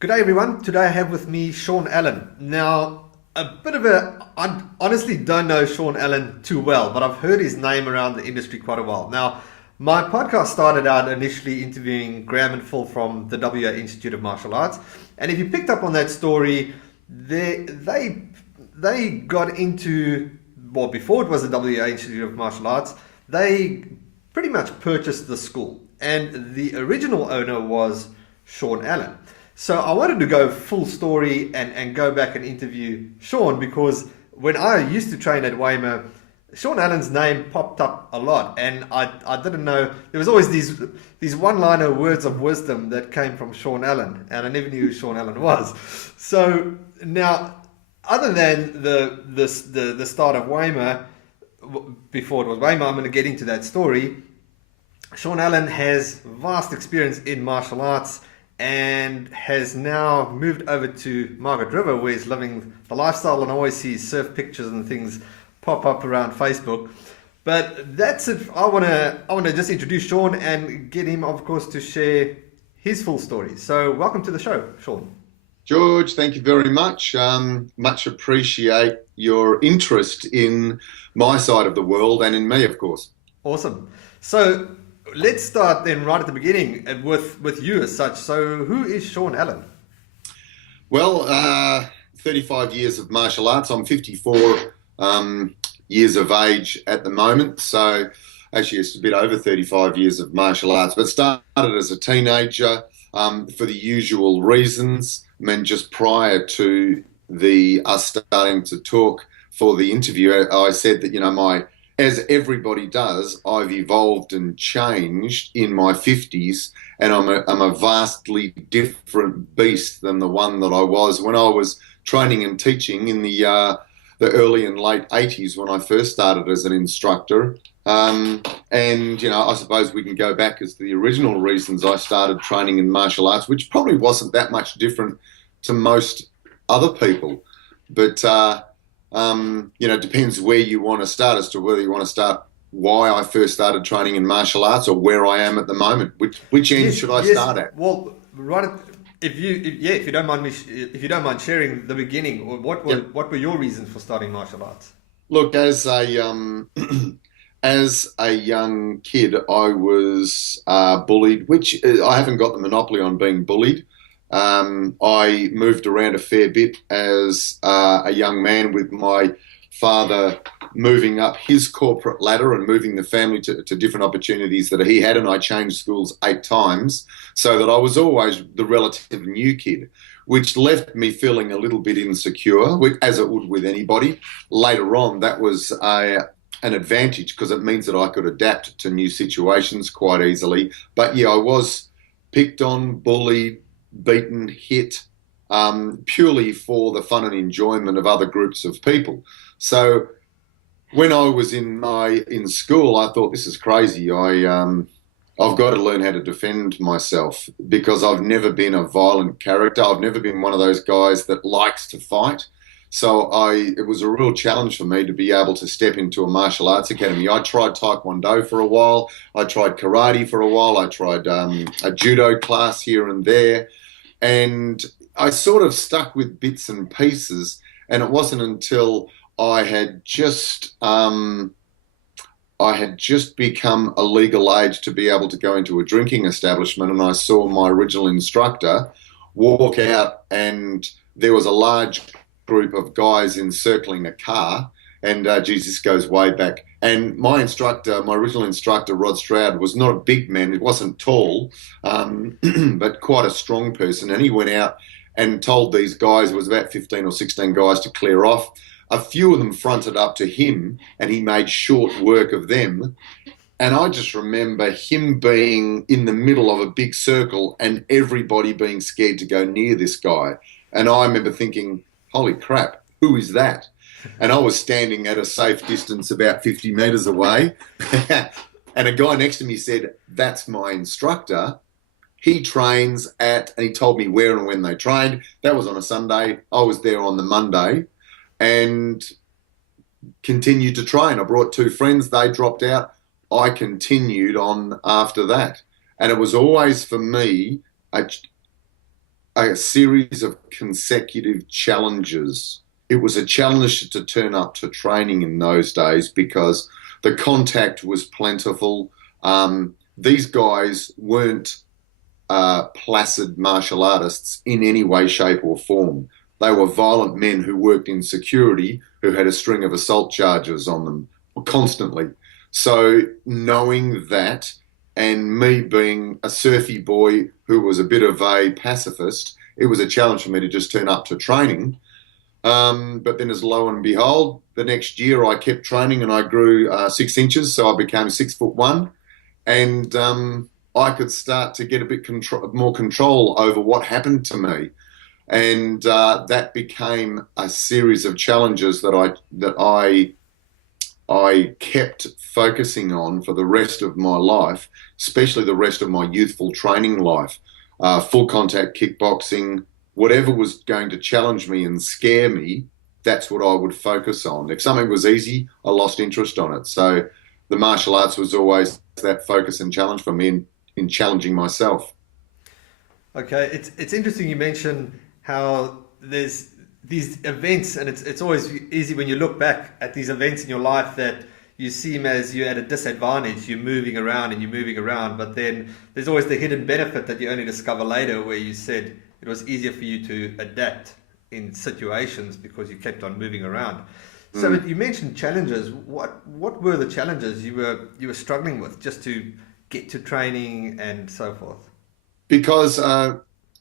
Good day, everyone. Today I have with me Sean Allen. Now, I honestly don't know Sean Allen too well, but I've heard his name around the industry quite a while. Now, my podcast started out initially interviewing Graham and Phil from the WA Institute of Martial Arts. And if you picked up on that story, they got into, well, before it was the WA Institute of Martial Arts, they pretty much purchased the school. And the original owner was Sean Allen. So I wanted to go full story and go back and interview Sean because when I used to train at Weymouth, Sean Allen's name popped up a lot, and I didn't know there was always these one-liner words of wisdom that came from Sean Allen, and I never knew who Sean Allen was. So now, other than the start of Weymouth, before it was Weymouth, I'm going to get into that story. Sean Allen has vast experience in martial arts and has now moved over to Margaret River, where he's living the lifestyle, and I always see surf pictures and things pop up around Facebook. But that's it. I wanna just introduce Sean and get him, of course, to share his full story. So welcome to the show, Sean. George, thank you very much. Much appreciate your interest in my side of the world and in me, of course. Awesome. So let's start then right at the beginning with you as such. So who is Sean Allen? Well, 35 years of martial arts. I'm 54 years of age at the moment. So actually, it's a bit over 35 years of martial arts, but started as a teenager for the usual reasons. I mean, just prior to us starting to talk for the interview, I said that, as everybody does, I've evolved and changed in my 50s, and I'm a vastly different beast than the one that I was when I was training and teaching in the early and late 80s when I first started as an instructor. I suppose we can go back as the original reasons I started training in martial arts, which probably wasn't that much different to most other people. But it depends where you want to start as to whether you want to start why I first started training in martial arts or where I am at the moment. Which end should I start at? Well, if you don't mind if you don't mind sharing the beginning, what were your reasons for starting martial arts? Look, as a as a young kid, I was bullied, which I haven't got the monopoly on being bullied. I moved around a fair bit as a young man, with my father moving up his corporate ladder and moving the family to different opportunities that he had, and I changed schools 8 times, so that I was always the relative new kid, which left me feeling a little bit insecure, as it would with anybody. Later on, that was an advantage because it means that I could adapt to new situations quite easily. But yeah, I was picked on, bullied, beaten, hit, purely for the fun and enjoyment of other groups of people. So when I was in school, I thought, this is crazy. I've got to learn how to defend myself because I've never been a violent character. I've never been one of those guys that likes to fight. So it was a real challenge for me to be able to step into a martial arts academy. I tried Taekwondo for a while. I tried karate for a while. I tried a judo class here and there. And I sort of stuck with bits and pieces. And it wasn't until I had just become a legal age to be able to go into a drinking establishment, and I saw my original instructor walk out, and there was a large group of guys encircling a car, and this goes way back. And my original instructor, Rod Stroud, was not a big man. He wasn't tall, but quite a strong person. And he went out and told these guys, it was about 15 or 16 guys, to clear off. A few of them fronted up to him, and he made short work of them. And I just remember him being in the middle of a big circle and everybody being scared to go near this guy. And I remember thinking, holy crap, who is that? And I was standing at a safe distance about 50 metres away. And a guy next to me said, that's my instructor. He trains and he told me where and when they trained. That was on a Sunday. I was there on the Monday and continued to train. I brought 2 friends. They dropped out. I continued on after that. And it was always for me a a series of consecutive challenges. It was a challenge to turn up to training in those days because the contact was plentiful. These guys weren't placid martial artists in any way, shape, or form. They were violent men who worked in security who had a string of assault charges on them constantly. So knowing that, and me being a surfy boy who was a bit of a pacifist, it was a challenge for me to just turn up to training. But then, as lo and behold, the next year I kept training and I grew 6 inches, so I became 6'1", and I could start to get a bit more control over what happened to me, and that became a series of challenges that I kept focusing on for the rest of my life, especially the rest of my youthful training life. Full contact kickboxing, whatever was going to challenge me and scare me, that's what I would focus on. If something was easy, I lost interest on it. So the martial arts was always that focus and challenge for me in challenging myself. Okay, it's interesting you mention how there's these events, and it's always easy when you look back at these events in your life that you seem as you're at a disadvantage. You're moving around and you're moving around, but then there's always the hidden benefit that you only discover later, where you said it was easier for you to adapt in situations because you kept on moving around. So, but you mentioned challenges. What were the challenges you were struggling with just to get to training and so forth? Because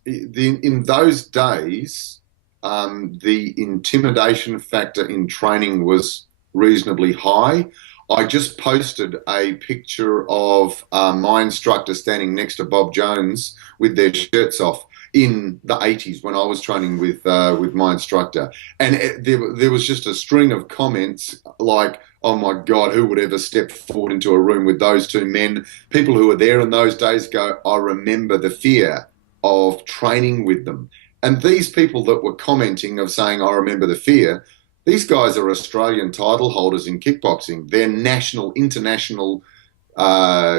in those days, the intimidation factor in training was reasonably high. I just posted a picture of my instructor standing next to Bob Jones with their shirts off in the 80s when I was training with my instructor. And there was just a string of comments like, oh my God, who would ever step forward into a room with those two men? People who were there in those days go, I remember the fear of training with them. And these people that were commenting of saying, I remember the fear, these guys are Australian title holders in kickboxing. They're national, international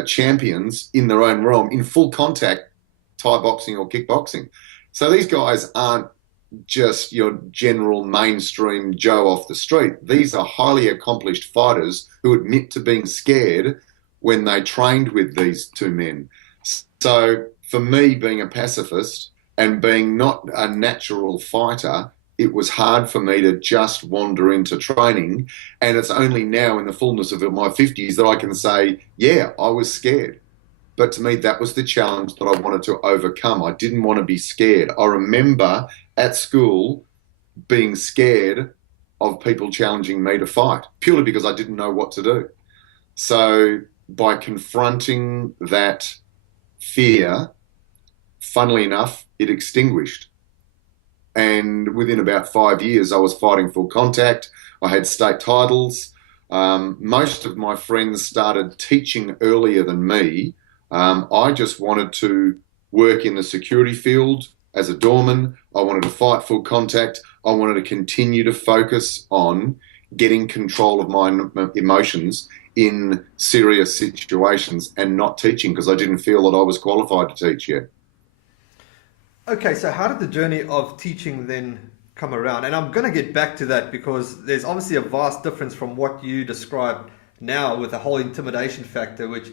champions in their own realm in full contact Thai boxing or kickboxing. So these guys aren't just your general mainstream Joe off the street. These are highly accomplished fighters who admit to being scared when they trained with these two men. So for me, being a pacifist and being not a natural fighter, it was hard for me to just wander into training. And it's only now in the fullness of my 50s that I can say, yeah, I was scared. But to me, that was the challenge that I wanted to overcome. I didn't want to be scared. I remember at school being scared of people challenging me to fight, purely because I didn't know what to do. So by confronting that fear, funnily enough, it extinguished. And within about 5 years, I was fighting full contact. I had state titles. Most of my friends started teaching earlier than me. I just wanted to work in the security field as a doorman. I wanted to fight full contact. I wanted to continue to focus on getting control of my emotions in serious situations and not teaching because I didn't feel that I was qualified to teach yet. Okay, so how did the journey of teaching then come around? And I'm going to get back to that because there's obviously a vast difference from what you described now with the whole intimidation factor, which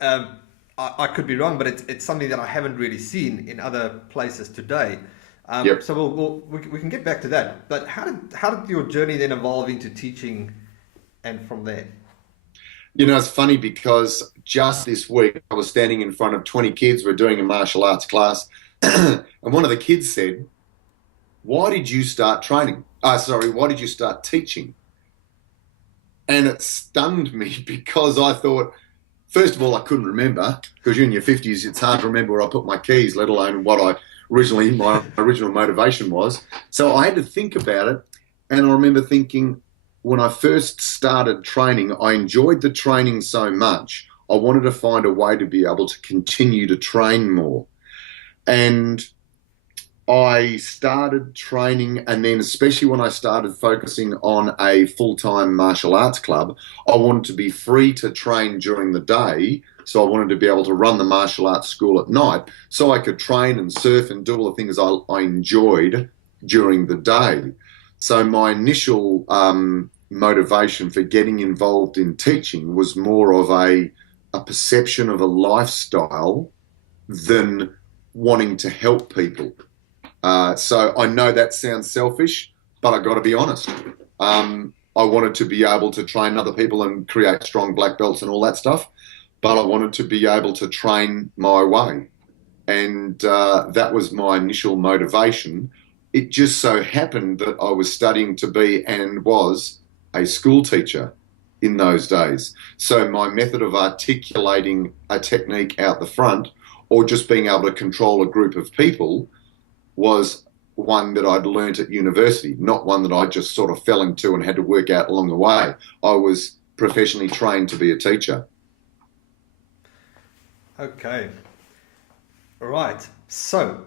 I could be wrong, but it's something that I haven't really seen in other places today. Yep. So we can get back to that. But how did your journey then evolve into teaching, and from there? You know, it's funny because just this week I was standing in front of 20 kids. We're doing a martial arts class, and one of the kids said, "Why did you start training? Why did you start teaching?" And it stunned me because I thought, first of all, I couldn't remember because you're in your 50s. It's hard to remember where I put my keys, let alone what my original motivation was. So I had to think about it. And I remember thinking when I first started training, I enjoyed the training so much. I wanted to find a way to be able to continue to train more. And I started training, and then especially when I started focusing on a full-time martial arts club, I wanted to be free to train during the day. So I wanted to be able to run the martial arts school at night so I could train and surf and do all the things I enjoyed during the day. So my initial motivation for getting involved in teaching was more of a perception of a lifestyle than wanting to help people. So I know that sounds selfish, but I got to be honest. I wanted to be able to train other people and create strong black belts and all that stuff, but I wanted to be able to train my way. And that was my initial motivation. It just so happened that I was studying to be and was a school teacher in those days. So my method of articulating a technique out the front or just being able to control a group of people was one that I'd learnt at university, not one that I just sort of fell into and had to work out along the way. I was professionally trained to be a teacher. Okay. Right. So,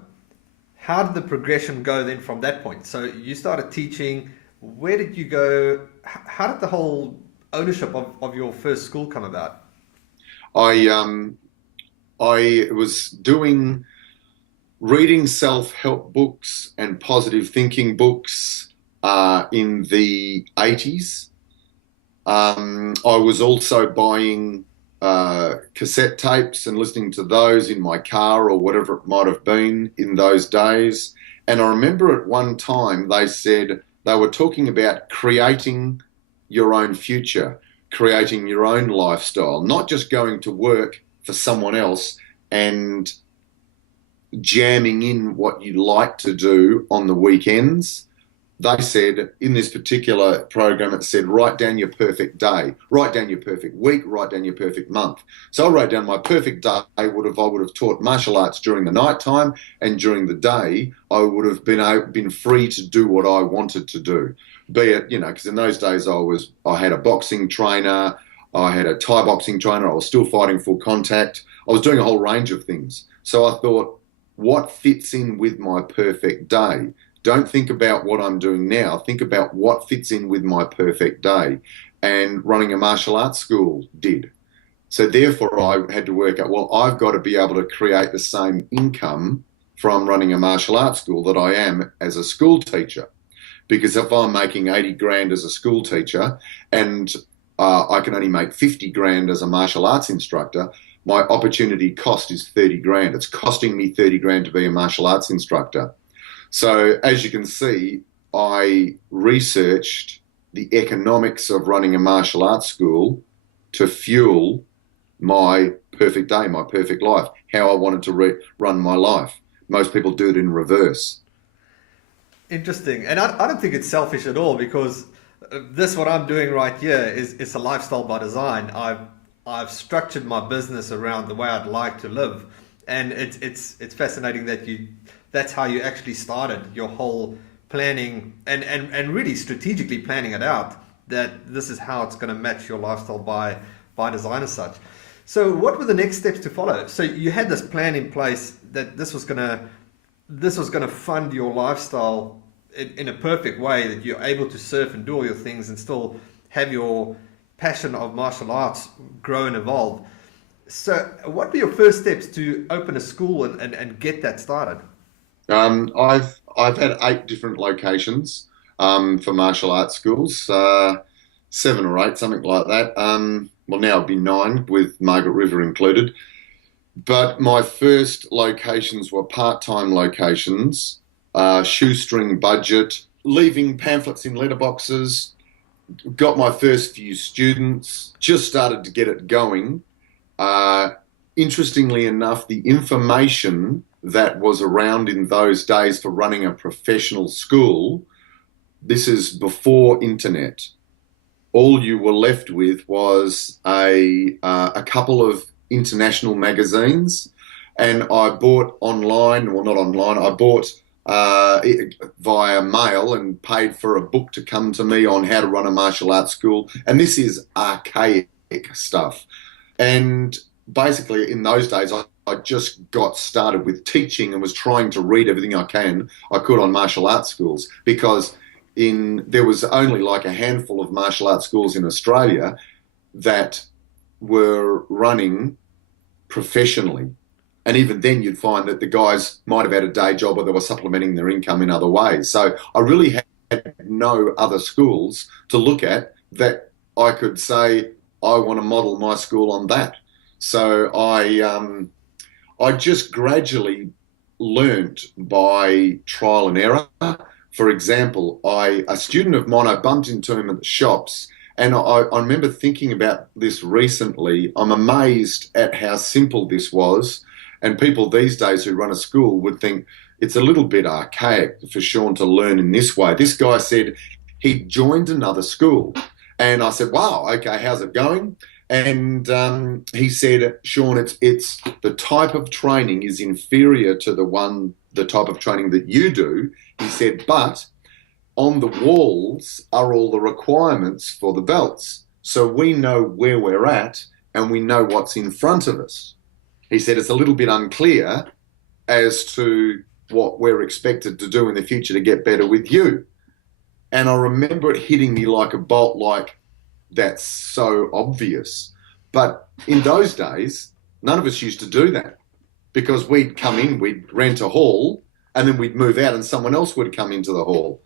how did the progression go then from that point? So you started teaching. Where did you go? How did the whole ownership of your first school come about? I I was doing reading self-help books and positive thinking books in the 80s. I was also buying cassette tapes and listening to those in my car or whatever it might have been in those days. And I remember at one time they said they were talking about creating your own future, creating your own lifestyle, not just going to work for someone else and jamming in what you like to do on the weekends. They said in this particular program, it said, write down your perfect day, write down your perfect week, write down your perfect month. So I wrote down my perfect day I would have taught martial arts during the night time, and during the day, I would have been free to do what I wanted to do. Be it, because in those days I had a boxing trainer, I had a Thai boxing trainer, I was still fighting full contact. I was doing a whole range of things. So I thought, what fits in with my perfect day? Don't think about what I'm doing now. Think about what fits in with my perfect day. And running a martial arts school did. So therefore, I had to work out, well, I've got to be able to create the same income from running a martial arts school that I am as a school teacher. Because if I'm making 80 grand as a school teacher and I can only make 50 grand as a martial arts instructor, my opportunity cost is 30 grand. It's costing me 30 grand to be a martial arts instructor. So as you can see, I researched the economics of running a martial arts school to fuel my perfect day, my perfect life, how I wanted to run my life. Most people do it in reverse. Interesting. And I don't think it's selfish at all, because this, what I'm doing right here, is it's a lifestyle by design. I've structured my business around the way I'd like to live. And it's fascinating that that's how you actually started your whole planning and really strategically planning it out, that this is how it's going to match your lifestyle by design as such. So what were the next steps to follow? So you had this plan in place that this was going to fund your lifestyle in a perfect way, that you're able to surf and do all your things and still have your passion of martial arts grow and evolve. So what were your first steps to open a school and get that started? I've had 8 different locations for martial arts schools, 7 or 8, something like that. Well, now it'd be 9 with Margaret River included. But my first locations were part-time locations, shoestring budget, leaving pamphlets in letterboxes, got my first few students, just started to get it going. Interestingly enough, the information that was around in those days for running a professional school, this is before internet. All you were left with was a couple of international magazines, and I bought online, well, not online, I bought via mail and paid for a book to come to me on how to run a martial arts school. And this is archaic stuff. And basically, in those days, I I just got started with teaching and was trying to read everything I could on martial arts schools, because there was only like a handful of martial arts schools in Australia that were running professionally. And even then, you'd find that the guys might have had a day job or they were supplementing their income in other ways. So I really had no other schools to look at that I could say, I want to model my school on that. So I just gradually learnt by trial and error. For example, a student of mine, I bumped into him at the shops, and I remember thinking about this recently. I'm amazed at how simple this was. And people these days who run a school would think it's a little bit archaic for Sean to learn in this way. This guy said he joined another school. And I said, wow, okay, how's it going? And he said, Sean, it's the type of training is inferior to the type of training that you do. He said, but on the walls are all the requirements for the belts. So we know where we're at and we know what's in front of us. He said it's a little bit unclear as to what we're expected to do in the future to get better with you. And I remember it hitting me like a bolt, like, that's so obvious. But in those days, none of us used to do that, because we'd come in, we'd rent a hall, and then we'd move out and someone else would come into the hall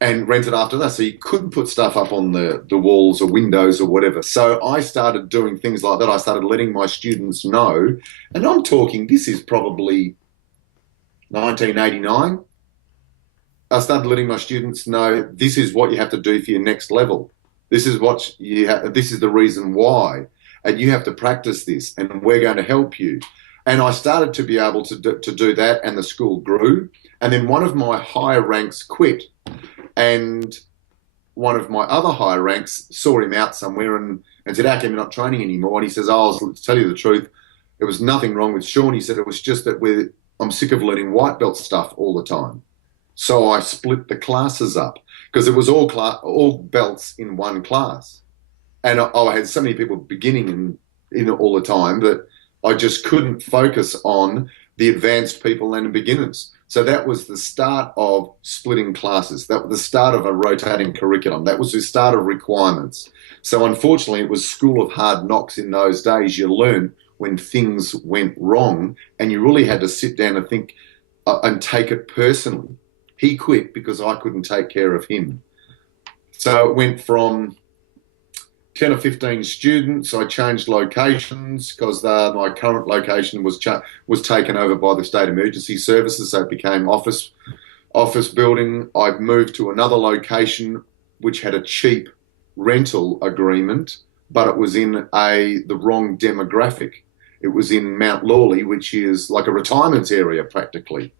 and rent it after that. So you couldn't put stuff up on the walls or windows or whatever. So I started doing things like that. I started letting my students know, and I'm talking, this is probably 1989. I started letting my students know, this is what you have to do for your next level. This is what this is the reason why. And you have to practice this, and we're going to help you. And I started to be able to do that, and the school grew. And then one of my higher ranks quit, and one of my other higher ranks saw him out somewhere and said, how come you're not training anymore? And he says, oh, to tell you the truth, there was nothing wrong with Sean. He said, it was just that I'm sick of learning white belt stuff all the time. So I split the classes up, because it was all belts in one class. And I had so many people beginning in all the time that I just couldn't focus on the advanced people and the beginners. So that was the start of splitting classes. That was the start of a rotating curriculum. That was the start of requirements. So unfortunately, it was school of hard knocks in those days. You learn when things went wrong, and you really had to sit down and think and take it personally. He quit because I couldn't take care of him. So it went from 10 or 15 students. I changed locations because my current location was taken over by the State Emergency Services, so it became office building. I moved to another location which had a cheap rental agreement, but it was in the wrong demographic. It was in Mount Lawley, which is like a retirement area practically.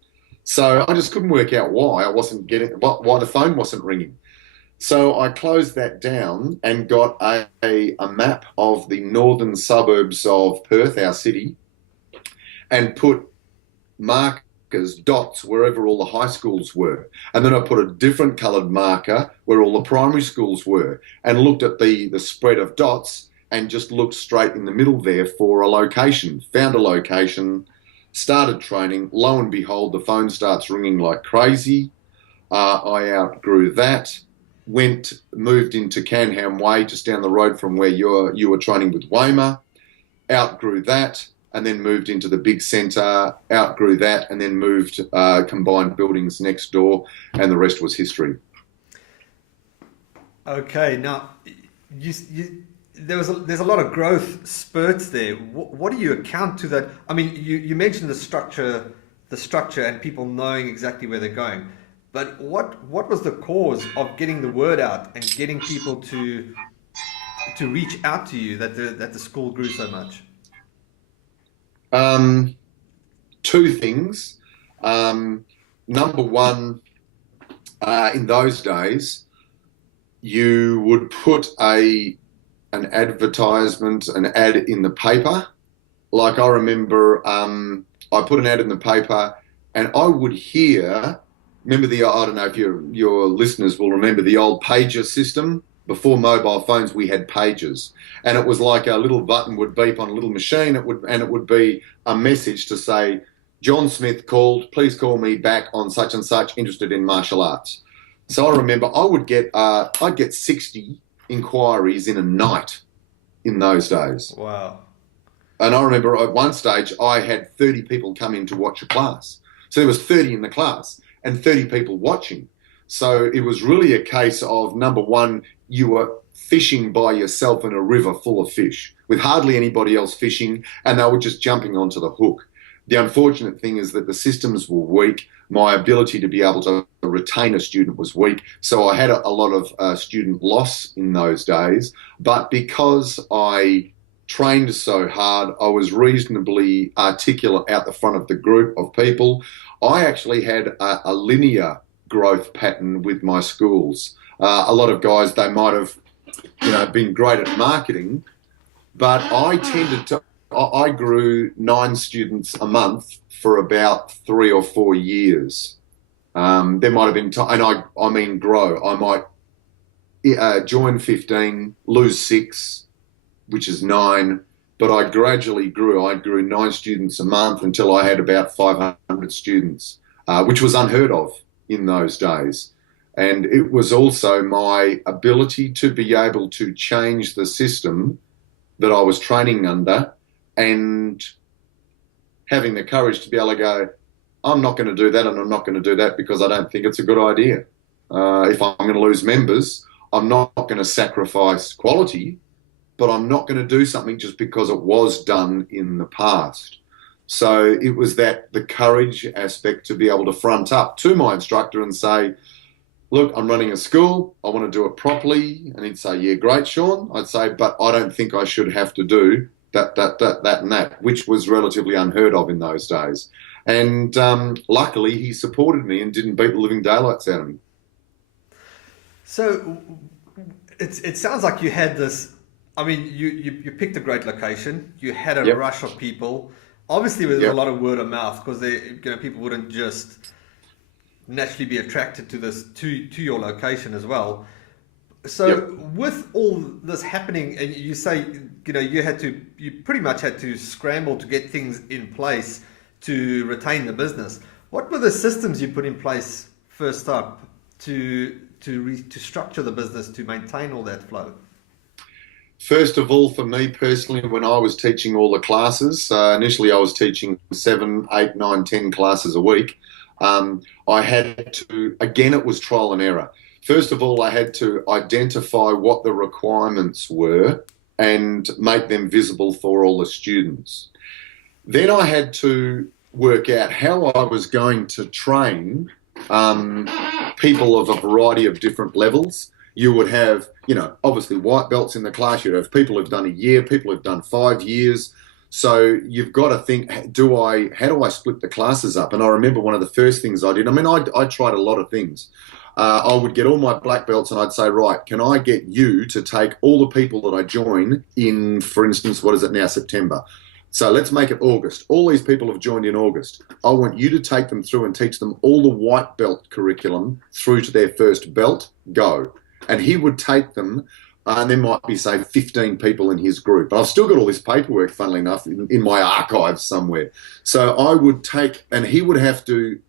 So I just couldn't work out why why the phone wasn't ringing. So I closed that down and got a map of the northern suburbs of Perth, our city, and put markers, dots, wherever all the high schools were. And then I put a different coloured marker where all the primary schools were, and looked at the spread of dots and just looked straight in the middle there for a location. Found a location, started training. Lo and behold, the phone starts ringing like crazy. I outgrew that. Moved into Canham Way, just down the road from where you were training with Weymouth, outgrew that, and then moved into the big centre, outgrew that, and then moved combined buildings next door, and the rest was history. Okay, now there's a lot of growth spurts there. What do you account to that? I mean, you mentioned the structure, and people knowing exactly where they're going. But what was the cause of getting the word out and getting people to reach out to you that the school grew so much? Two things. Number one, in those days, you would put an advertisement, an ad in the paper. Like I remember, I put an ad in the paper, and I would hear. Remember I don't know if your listeners will remember the old pager system before mobile phones, we had pages, and it was like a little button would beep on a little machine. It would be a message to say, John Smith called. Please call me back on such and such. Interested in martial arts. So I remember I'd get 60 inquiries in a night in those days. Wow. And I remember at one stage I had 30 people come in to watch a class. So there was 30 in the class and 30 people watching. So it was really a case of, number one, you were fishing by yourself in a river full of fish with hardly anybody else fishing, and they were just jumping onto the hook. The unfortunate thing is that the systems were weak. My ability to be able to retain a student was weak. So I had a lot of student loss in those days. But because I trained so hard, I was reasonably articulate out the front of the group of people. I actually had a linear growth pattern with my schools. A lot of guys, they might have, been great at marketing, but I grew 9 students a month for about 3 or 4 years. There might have been time, and I mean grow. I might join 15, lose 6, which is 9, but I gradually grew. I grew 9 students a month until I had about 500 students, which was unheard of in those days. And it was also my ability to be able to change the system that I was training under and having the courage to be able to go, I'm not going to do that and I'm not going to do that because I don't think it's a good idea. If I'm going to lose members, I'm not going to sacrifice quality, but I'm not going to do something just because it was done in the past. So it was the courage aspect to be able to front up to my instructor and say, look, I'm running a school, I want to do it properly. And he'd say, yeah, great, Sean. I'd say, but I don't think I should have to do that, and that, which was relatively unheard of in those days. And luckily, he supported me and didn't beat the living daylights out of me. So it sounds like you had this. I mean, you picked a great location. You had a rush of people. Obviously, with a lot of word of mouth, because people wouldn't just naturally be attracted to this to your location as well. So with all this happening, and you say you pretty much had to scramble to get things in place to retain the business. What were the systems you put in place first up to structure the business to maintain all that flow? First of all, for me personally, when I was teaching all the classes, initially I was teaching 7, 8, 9, 10 classes a week. I had to, again, it was trial and error. First of all, I had to identify what the requirements were and make them visible for all the students. Then I had to work out how I was going to train people of a variety of different levels. You would have, obviously white belts in the class. You'd have people who've done a year, people who've done 5 years. So you've got to think, how do I split the classes up? And I remember one of the first things I did, I tried a lot of things. I would get all my black belts and I'd say, right, can I get you to take all the people that I join in, for instance, what is it now, September? So let's make it August. All these people have joined in August. I want you to take them through and teach them all the white belt curriculum through to their first belt. Go. And he would take them, and there might be, say, 15 people in his group. But I've still got all this paperwork, funnily enough, in my archives somewhere. So I would take, and he would have to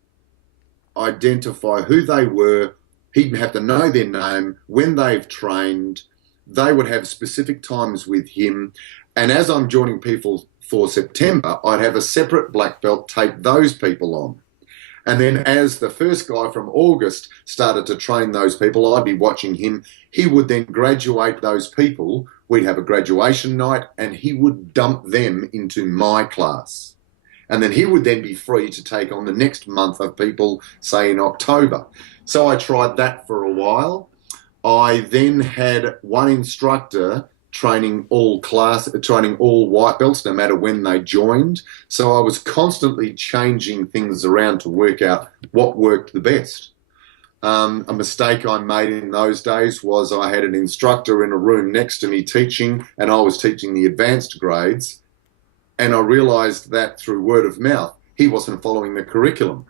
identify who they were. He'd have to know their name, when they've trained. They would have specific times with him. And as I'm joining people for September, I'd have a separate black belt take those people on. And then as the first guy from August started to train those people, I'd be watching him. He would then graduate those people. We'd have a graduation night and he would dump them into my class. And then he would then be free to take on the next month of people, say in October. So I tried that for a while. I then had one instructor training all white belts, no matter when they joined. So I was constantly changing things around to work out what worked the best. A mistake I made in those days was I had an instructor in a room next to me teaching, and I was teaching the advanced grades. And I realised that through word of mouth, he wasn't following the curriculum.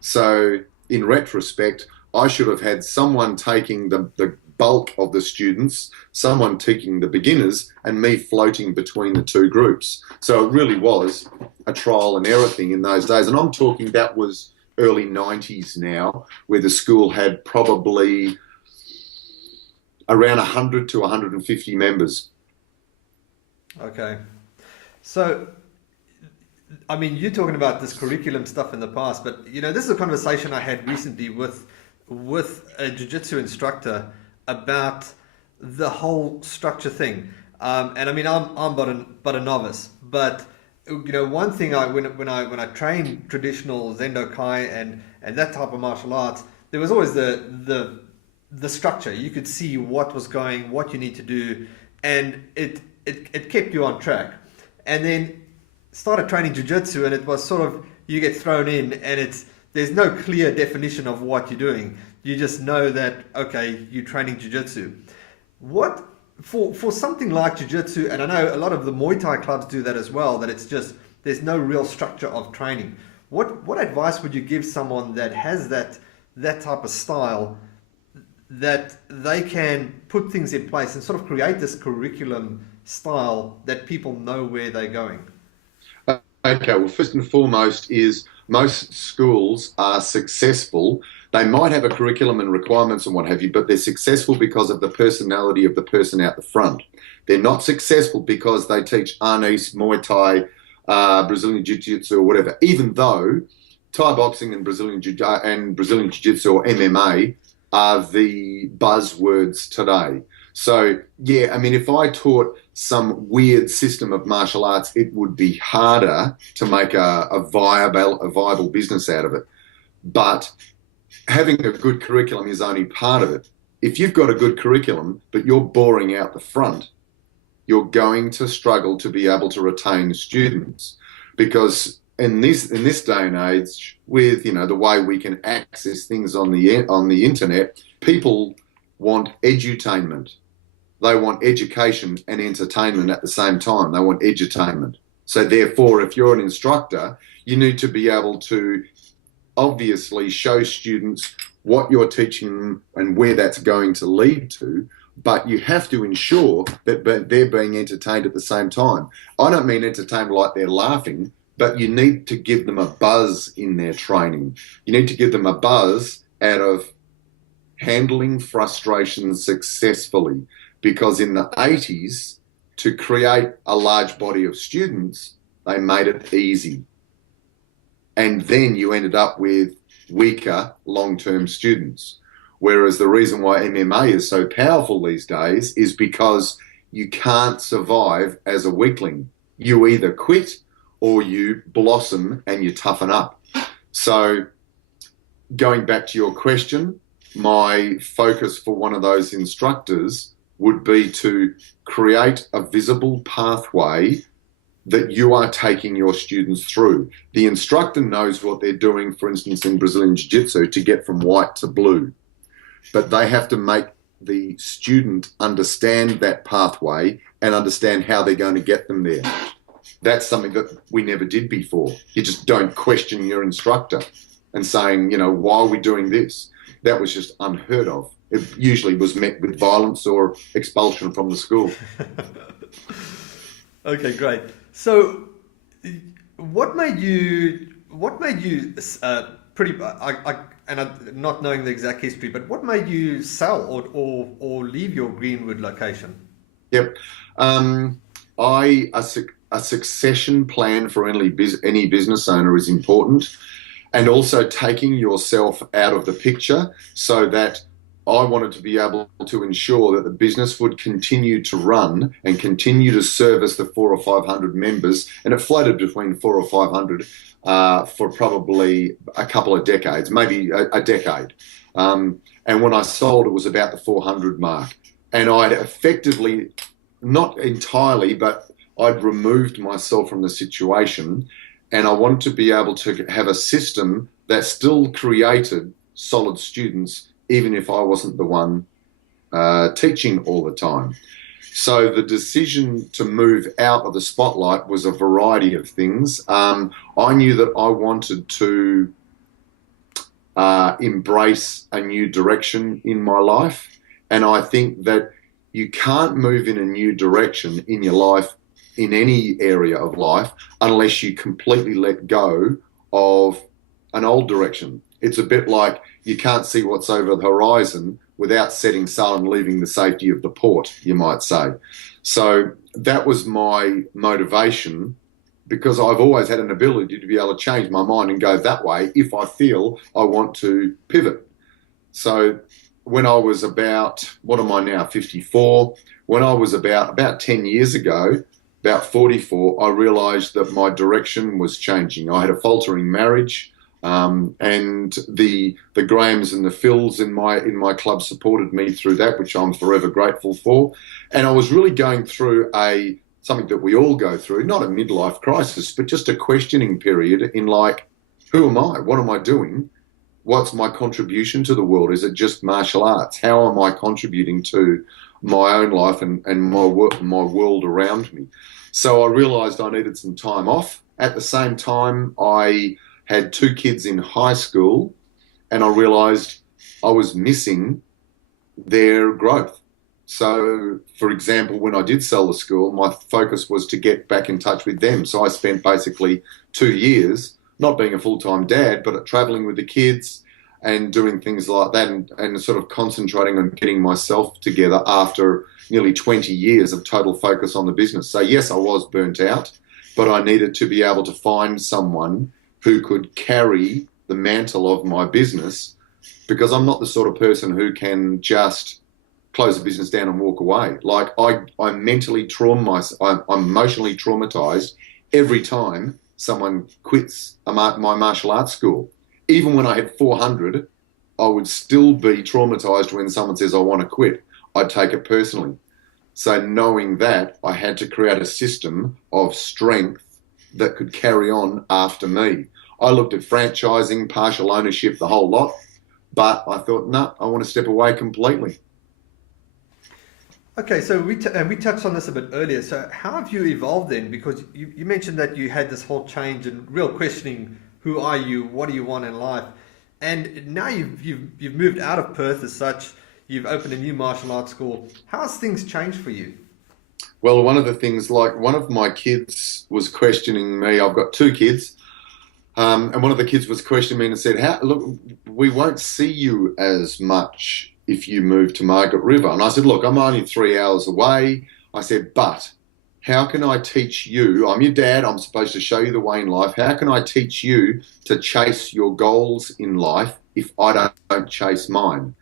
So in retrospect, I should have had someone taking the bulk of the students, someone teaching the beginners, and me floating between the two groups. So it really was a trial and error thing in those days. And I'm talking that was early 90s now, where the school had probably around 100 to 150 members. Okay. So, I mean, you're talking about this curriculum stuff in the past, but this is a conversation I had recently with a jiu-jitsu instructor about the whole structure thing. And I mean, I'm but a novice, but one thing when I trained traditional Zendo Kai and that type of martial arts, there was always the structure. You could see what was going, what you need to do, and it kept you on track. And then started training jiu-jitsu, and it was sort of, you get thrown in and there's no clear definition of what you're doing. You just know that, okay, you're training jiu-jitsu. What, for something like jiu-jitsu, and I know a lot of the Muay Thai clubs do that as well, that it's just, there's no real structure of training. What advice would you give someone that has that type of style, that they can put things in place and sort of create this curriculum style that people know where they're going? Okay, well, first and foremost is most schools are successful. They might have a curriculum and requirements and what have you, but they're successful because of the personality of the person out the front. They're not successful because they teach Arnis, Muay Thai, Brazilian Jiu-Jitsu or whatever, even though Thai boxing and Brazilian Jiu-Jitsu or MMA are the buzzwords today. So, yeah, I mean, if I taught some weird system of martial arts, it would be harder to make a viable business out of it. But having a good curriculum is only part of it. If you've got a good curriculum, but you're boring out the front, you're going to struggle to be able to retain students. Because in this day and age, with the way we can access things on the internet, people want edutainment. They want education and entertainment at the same time. They want edutainment. So therefore, if you're an instructor, you need to be able to obviously show students what you're teaching them and where that's going to lead to, but you have to ensure that they're being entertained at the same time. I don't mean entertained like they're laughing, but you need to give them a buzz in their training. You need to give them a buzz out of handling frustration successfully. Because in the 80s, to create a large body of students, they made it easy. And then you ended up with weaker long-term students. Whereas the reason why MMA is so powerful these days is because you can't survive as a weakling. You either quit or you blossom and you toughen up. So going back to your question, my focus for one of those instructors would be to create a visible pathway that you are taking your students through. The instructor knows what they're doing, for instance, in Brazilian Jiu-Jitsu to get from white to blue, but they have to make the student understand that pathway and understand how they're going to get them there. That's something that we never did before. You just don't question your instructor and saying, why are we doing this? That was just unheard of. It usually was met with violence or expulsion from the school. Okay, great. So, what made you not knowing the exact history, but what made you sell or leave your Greenwood location? Yep, a succession plan for any business owner is important, and also taking yourself out of the picture so that I wanted to be able to ensure that the business would continue to run and continue to service the 400 or 500 members, and it floated between 400 or 500 for probably a couple of decades, maybe a decade. And when I sold, it was about the 400 mark. And I'd effectively, not entirely, but I'd removed myself from the situation, and I wanted to be able to have a system that still created solid students even if I wasn't the one teaching all the time. So the decision to move out of the spotlight was a variety of things. I knew that I wanted to embrace a new direction in my life, And I think that you can't move in a new direction in your life, in any area of life, unless you completely let go of an old direction. It's a bit like you can't see what's over the horizon without setting sail and leaving the safety of the port, you might say. So that was my motivation, because I've always had an ability to be able to change my mind and go that way if I feel I want to pivot. So when I was about, what am I now, 54? When I was about 10 years ago, about 44, I realised that my direction was changing. I had a faltering marriage, and the Grahams and the Phils in my club supported me through that, which I'm forever grateful for. And I was really going through something that we all go through, not a midlife crisis, but just a questioning period in like, who am I? What am I doing? What's my contribution to the world? Is it just martial arts? How am I contributing to my own life and my world around me? So I realised I needed some time off. At the same time, I had 2 kids in high school, and I realised I was missing their growth. So, for example, when I did sell the school, my focus was to get back in touch with them. So I spent basically 2 years not being a full-time dad, but traveling with the kids and doing things like that, and sort of concentrating on getting myself together after nearly 20 years of total focus on the business. So yes, I was burnt out, but I needed to be able to find someone who could carry the mantle of my business, because I'm not the sort of person who can just close the business down and walk away. Like I'm mentally I'm emotionally traumatized every time someone quits my martial arts school. Even when I had 400, I would still be traumatized when someone says, I want to quit. I'd take it personally. So knowing that, I had to create a system of strength that could carry on after me. I looked at franchising, partial ownership, the whole lot, but I thought, no, I want to step away completely. Okay, so we touched on this a bit earlier. So how have you evolved then? Because you mentioned that you had this whole change and real questioning: who are you? What do you want in life? And now you've moved out of Perth as such. You've opened a new martial arts school. How has things changed for you? Well, one of the things, like one of my kids was questioning me. I've got 2 kids. And one of the kids was questioning me and said, look, we won't see you as much if you move to Margaret River. And I said, look, I'm only 3 hours away. I said, but how can I teach you? I'm your dad. I'm supposed to show you the way in life. How can I teach you to chase your goals in life if I don't chase mine?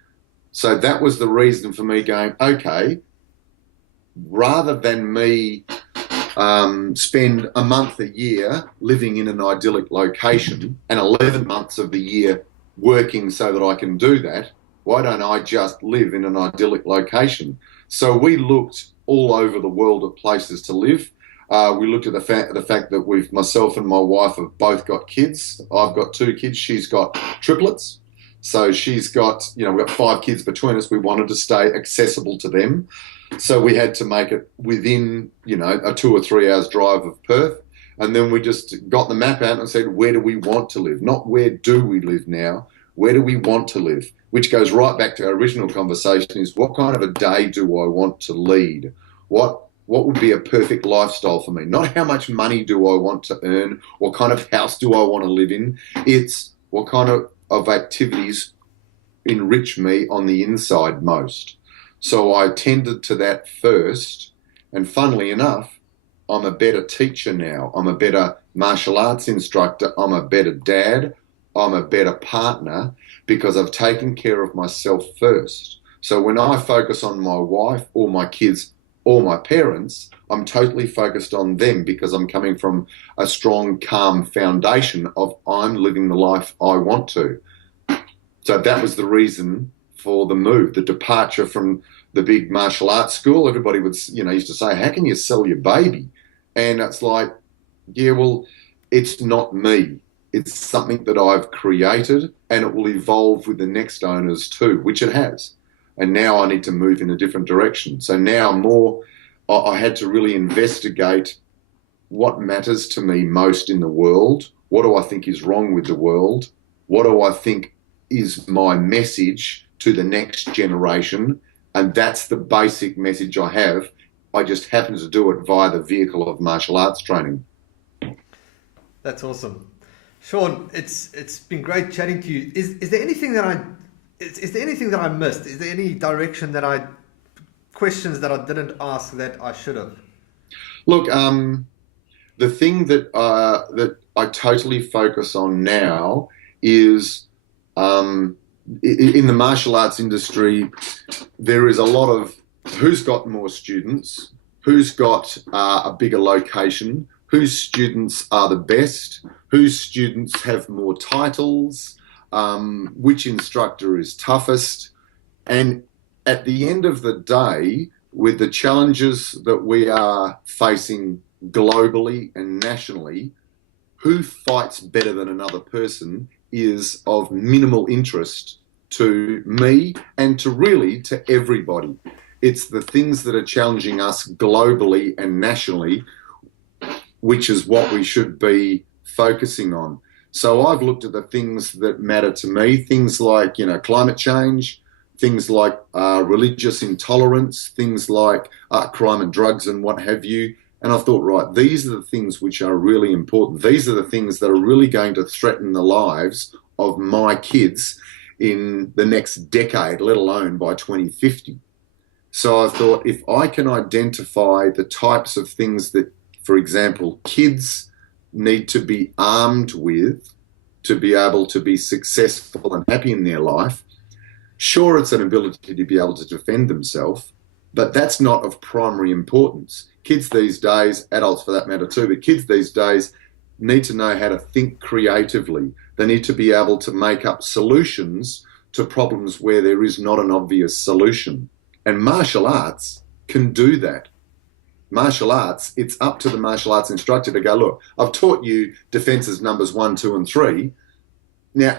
So that was the reason for me going, okay, rather than me spend a month a year living in an idyllic location and 11 months of the year working so that I can do that, why don't I just live in an idyllic location? So we looked all over the world at places to live. We looked at the fact that myself and my wife have both got kids. I've got 2 kids. She's got triplets. So she's got, we've got 5 kids between us. We wanted to stay accessible to them. So we had to make it within, a 2 or 3 hours drive of Perth. And then we just got the map out and said, where do we want to live? Not where do we live now? Where do we want to live? Which goes right back to our original conversation, is what kind of a day do I want to lead? What would be a perfect lifestyle for me? Not how much money do I want to earn? What kind of house do I want to live in? It's what kind of activities enrich me on the inside most. So I tended to that first. And funnily enough, I'm a better teacher now. I'm a better martial arts instructor. I'm a better dad. I'm a better partner, because I've taken care of myself first. So when I focus on my wife or my kids or my parents, I'm totally focused on them, because I'm coming from a strong, calm foundation of I'm living the life I want to. So that was the reason for the move, the departure from the big martial arts school. Everybody would, used to say, how can you sell your baby? And it's like, yeah, well, it's not me. It's something that I've created, and it will evolve with the next owners too, which it has. And now I need to move in a different direction. So now I had to really investigate what matters to me most in the world. What do I think is wrong with the world? What do I think is my message to the next generation? And that's the basic message I have. I just happen to do it via the vehicle of martial arts training. That's awesome. Sean, it's been great chatting to you. Is there anything that is there anything that I missed? Is there any direction that I questions that I didn't ask that I should have? Look, the thing that I totally focus on now is in the martial arts industry, there is a lot of who's got more students, who's got a bigger location, whose students are the best, whose students have more titles, which instructor is toughest. And at the end of the day, with the challenges that we are facing globally and nationally, who fights better than another person is of minimal interest to me and to everybody. It's the things that are challenging us globally and nationally, which is what we should be focusing on. So I've looked at the things that matter to me, things like, climate change, things like religious intolerance, things like crime and drugs and what have you. And I thought, right, these are the things which are really important. These are the things that are really going to threaten the lives of my kids in the next decade, let alone by 2050. So I thought, if I can identify the types of things that, for example, kids need to be armed with to be able to be successful and happy in their life, sure, it's an ability to be able to defend themselves, but that's not of primary importance. Kids these days, adults for that matter too, but kids these days need to know how to think creatively. They need to be able to make up solutions to problems where there is not an obvious solution. And martial arts can do that. Martial arts, it's up to the martial arts instructor to go, look, I've taught you defenses numbers 1, 2, and 3. Now,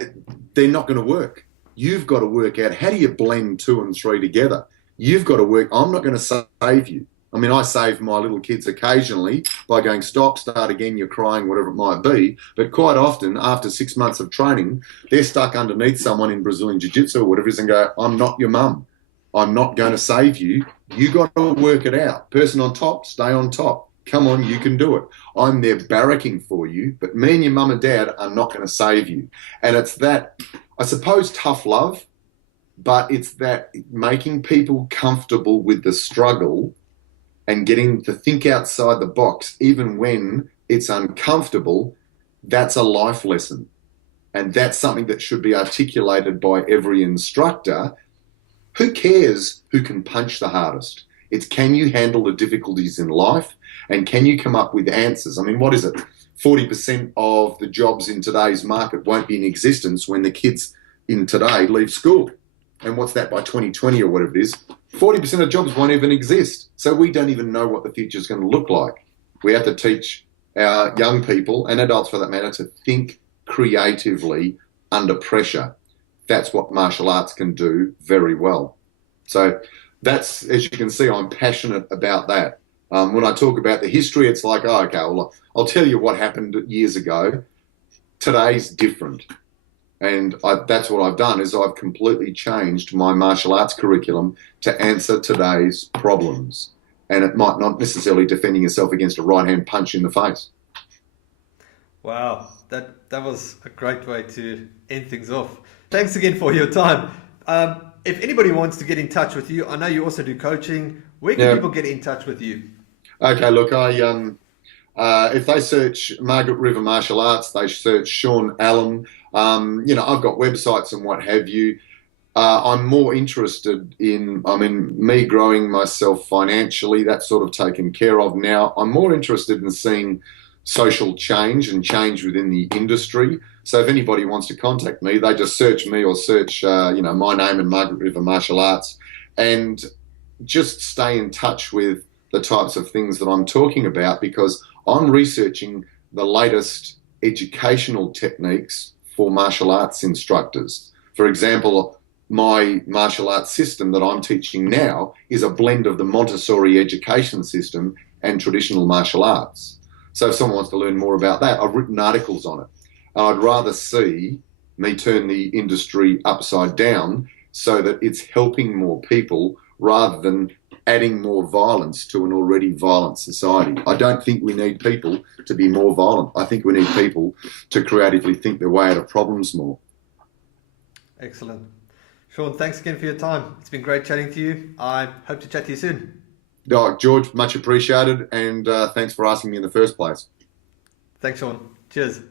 they're not going to work. You've got to work out, how do you blend 2 and 3 together? You've got to work. I'm not going to save you. I mean, I save my little kids occasionally by going, stop, start again, you're crying, whatever it might be. But quite often, after 6 months of training, they're stuck underneath someone in Brazilian Jiu-Jitsu or whatever it is and go, I'm not your mum. I'm not going to save you. You got to work it out. Person on top, stay on top. Come on, you can do it. I'm there barracking for you, but me and your mum and dad are not going to save you. And it's that, I suppose, tough love, but it's that making people comfortable with the struggle and getting to think outside the box, even when it's uncomfortable. That's a life lesson. And that's something that should be articulated by every instructor. Who cares who can punch the hardest? It's, can you handle the difficulties in life and can you come up with answers? I mean, what is it? 40% of the jobs in today's market won't be in existence when the kids in today leave school. And what's that, by 2020 or whatever it is? 40% of jobs won't even exist. So we don't even know what the future is going to look like. We have to teach our young people, and adults for that matter, to think creatively under pressure. That's what martial arts can do very well. So that's, as you can see, I'm passionate about that. When I talk about the history, it's like, oh, okay, well, I'll tell you what happened years ago. Today's different. And that's what I've done, is I've completely changed my martial arts curriculum to answer today's problems. And it might not necessarily defending yourself against a right-hand punch in the face. Wow, that was a great way to end things off. Thanks again for your time. If anybody wants to get in touch with you, I know you also do coaching. Where can people get in touch with you? Okay, look, if they search Margaret River Martial Arts, they search Sean Allen. I've got websites and what have you. I'm more interested in, me growing myself financially. That's sort of taken care of now. I'm more interested in seeing social change and change within the industry. So if anybody wants to contact me, they just search me or search, my name and Margaret River Martial Arts, and just stay in touch with the types of things that I'm talking about, because I'm researching the latest educational techniques for martial arts instructors. For example, my martial arts system that I'm teaching now is a blend of the Montessori education system and traditional martial arts. So if someone wants to learn more about that, I've written articles on it. I'd rather see me turn the industry upside down so that it's helping more people rather than adding more violence to an already violent society. I don't think we need people to be more violent. I think we need people to creatively think their way out of problems more. Excellent. Sean, thanks again for your time. It's been great chatting to you. I hope to chat to you soon. George, much appreciated, and thanks for asking me in the first place. Thanks, Sean. Cheers.